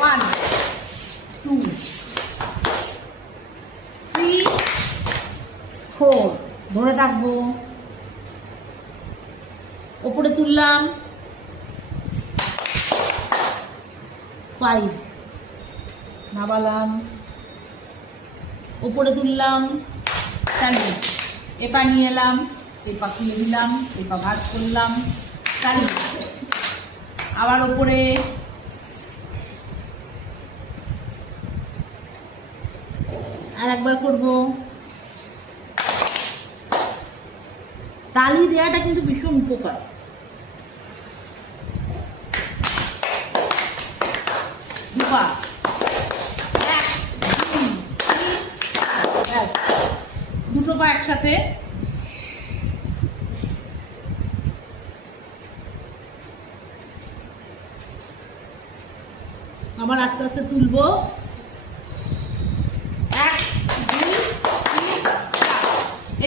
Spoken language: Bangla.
1 2 3 4 ধরে থাকবো, ওপরে তুললাম 5, নামালাম, ওপরে তুললাম 7, এপা নিয়ে এলাম, এপা তুলে দিলাম, এপা ভাঁজ করলাম 4, আবার ওপরে আর একবার করব। তালি দেওয়াটা কিন্তু ভীষণ উপকার। দুপা 1 2 3 দুটো পা একসাথে, আবার আস্তে আস্তে তুলবো।